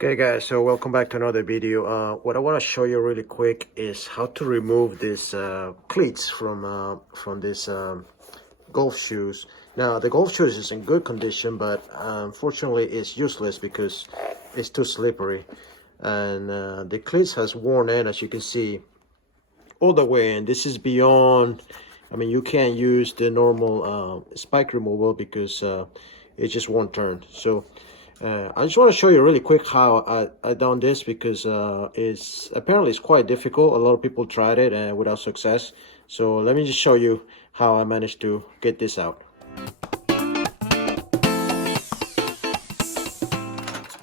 Okay guys, so welcome back to another video. What I want to show you really quick is how to remove this cleats from this golf shoes. Now the golf shoes is in good condition, but unfortunately it's useless because it's too slippery, and the cleats has worn in, as you can see, all the way, and this is beyond. I mean, you can't use the normal spike removal because it just won't turn. So I just want to show you really quick how I done this, because it's quite difficult. A lot of people tried it and without success. So let me just show you how I managed to get this out.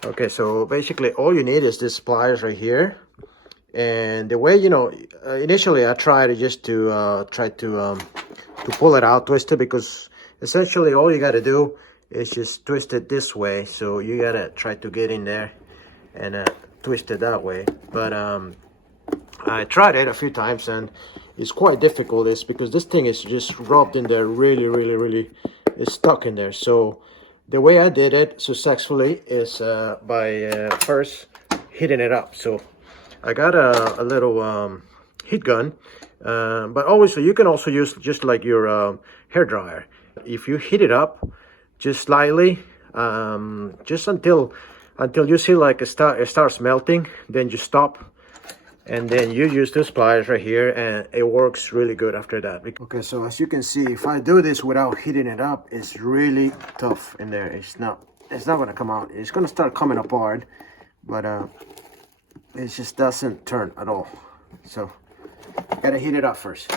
Okay, so basically all you need is this pliers right here. And the way, initially I tried it just to pull it out, twist it, because essentially all you got to do is just twist it this way. So you got to try to get in there and twist it that way. But I tried it a few times and it's quite difficult. It's because this thing is just rubbed in there, really it's stuck in there. So the way I did it successfully is by first heating it up. So I got a little heat gun, but obviously you can also use just like your hair dryer. If you heat it up just slightly, just until you see like it starts melting, then you stop, and then you use this pliers right here, and it works really good after that. Okay, so as you can see, if I do this without heating it up, it's really tough in there. It's not going to come out. It's going to start coming apart, but it just doesn't turn at all. So gotta heat it up first.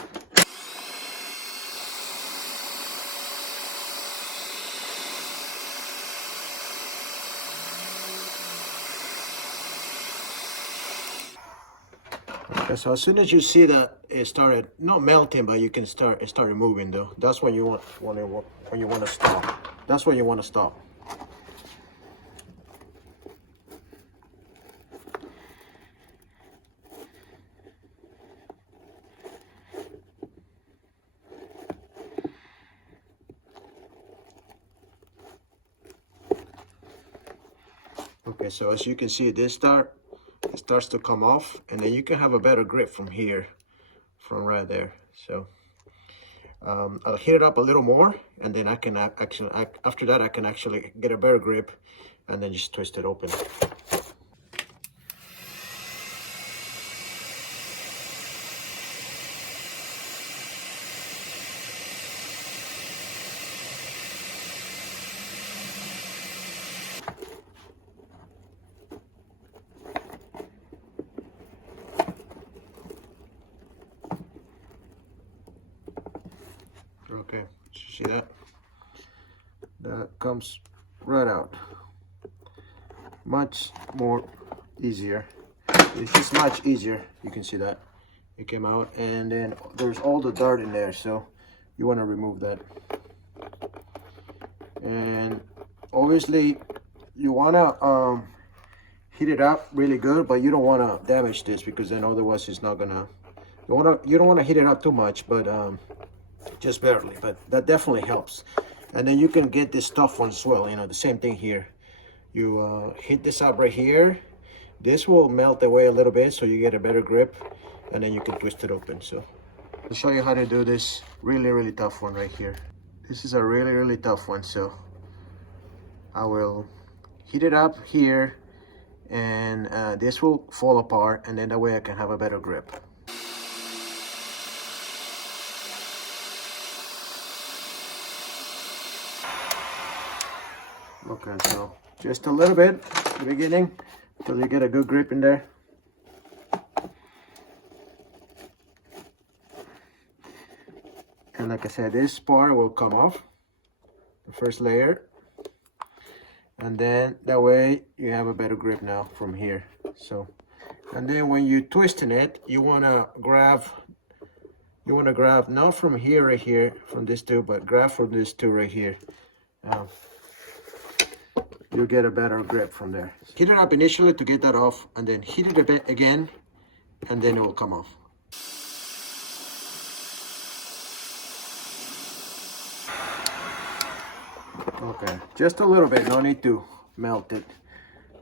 Okay, so as soon as you see that it started not melting, but you can start moving though, that's when you want to stop. That's when you want to stop. Okay, so as you can see, it starts to come off, and then you can have a better grip from here, from right there. So I'll heat it up a little more, and then I can actually, after that, I can actually get a better grip, and then just twist it open. Okay, see that? That comes right out. Much more easier. It's just much easier. You can see that it came out, and then there's all the dirt in there, so you want to remove that. And obviously you want to heat it up really good, but you don't want to damage this, because then otherwise it's not gonna, you don't want to heat it up too much, but just barely. But that definitely helps. And then you can get this tough one as well, the same thing here. You heat this up right here, this will melt away a little bit, so you get a better grip, and then you can twist it open. So I'll show you how to do this really tough one right here. This is a really tough one, so I will heat it up here, and this will fall apart, and then that way I can have a better grip. Okay, so just a little bit at the beginning until you get a good grip in there. And like I said, this part will come off, the first layer, and then that way you have a better grip now from here. So, and then when you're twisting it, you want to grab not from here, right here, from this two, but grab from this two right here. You'll get a better grip from there. Heat it up initially to get that off, and then heat it a bit again, and then it will come off. Okay, just a little bit, no need to melt it.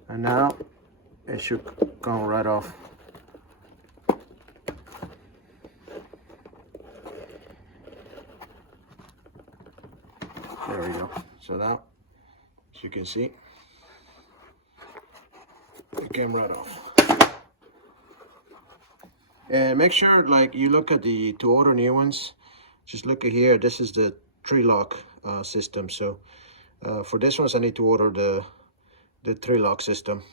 And now it should come right off. There we go. So now, as you can see, it came right off. And make sure, like, you look at to order new ones, just look at here. This is the 3-lock system. So for this ones, I need to order the 3-lock system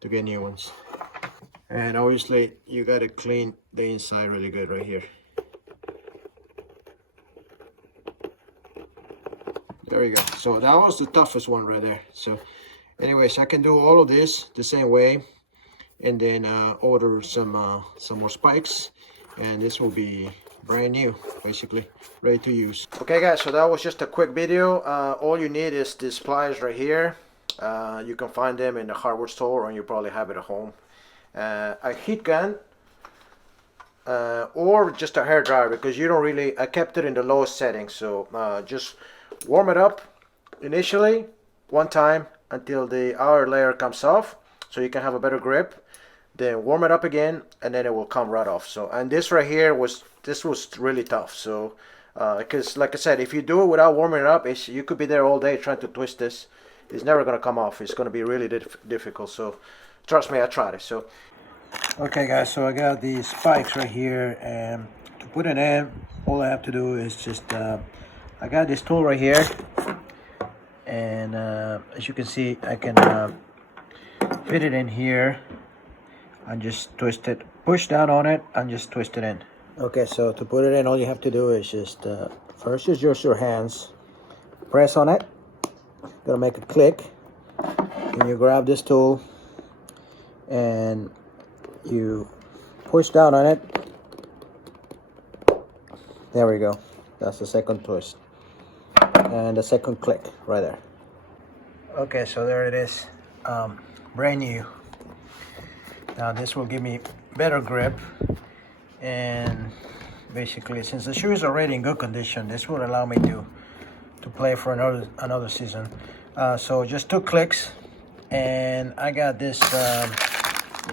to get new ones. And obviously, you got to clean the inside really good right here. There we go. So that was the toughest one right there. So anyways, I can do all of this the same way, and then order some more spikes, and this will be brand new, basically ready to use. Okay guys, so that was just a quick video. All you need is these pliers right here. You can find them in the hardware store, or you probably have it at home. A heat gun, or just a hair dryer, because you don't really, I kept it in the lowest setting. So just warm it up initially one time until the outer layer comes off, so you can have a better grip. Then warm it up again, and then it will come right off. So, and this right here was really tough. So because like I said, if you do it without warming it up, you could be there all day trying to twist this. It's never going to come off. It's going to be really difficult. So trust me, I tried it. So okay guys, so I got these spikes right here, and to put it in, all I have to do is just I got this tool right here, and as you can see, I can fit it in here and just twist it, push down on it and just twist it in. Okay, so to put it in, all you have to do is just first just use your hands, press on it, gonna make a click, and you grab this tool and you push down on it. There we go. That's the second twist and the second click right there. Okay, so there it is, brand new. Now this will give me better grip, and basically, since the shoe is already in good condition, this will allow me to play for another season. So just 2 clicks, and I got this,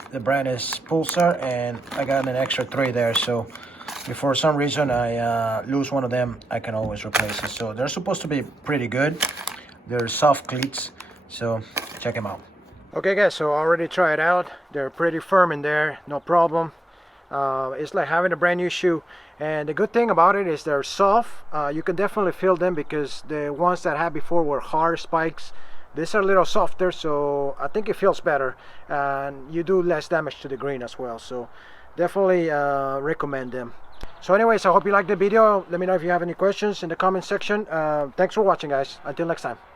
the brand is Pulsar, and I got an extra 3 there. So if for some reason I lose one of them, I can always replace it. So they're supposed to be pretty good. They're soft cleats, so check them out. Okay guys, so I already tried it out. They're pretty firm in there, no problem. It's like having a brand new shoe, and the good thing about it is they're soft. You can definitely feel them, because the ones that I had before were hard spikes. These are a little softer, so I think it feels better, and you do less damage to the green as well. So definitely recommend them. So anyways, I hope you liked the video. Let me know if you have any questions in the comment section. Thanks for watching guys. Until next time.